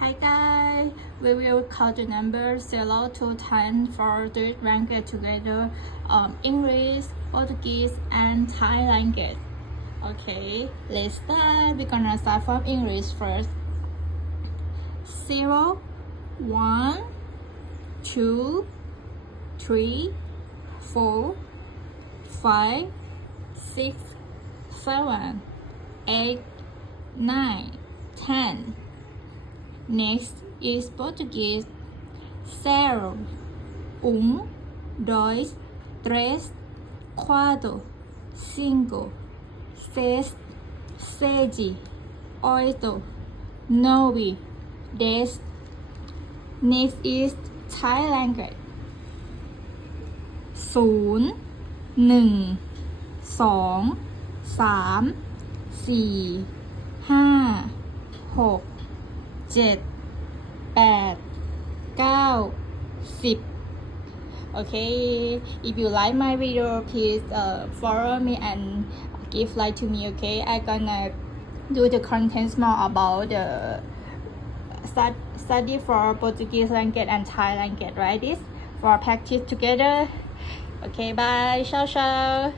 Hi guys, we will call the number 0 to 10 for the language together, um, English, Portuguese, and Thai language. Okay, let's start. We're gonna start from English first. 0, 1, 2, 3, 4, 5, 6, 7, 8, 9, 10. Next is Portuguese. Zero, um, dois, três, quatro, cinco, seis, sete, oito, nove, dez. Next is Thai language. ศูนย์หนึ่งสองสามสี่ห้าหก เจ็ดแปดเก้าสิบ Okay, if you like my video, please uh, follow me and give like to me. Okay, I gonna do the contents more about the stud- study for Portuguese language and Thai language, right? This for practice together. Okay, bye. Ciao, ciao.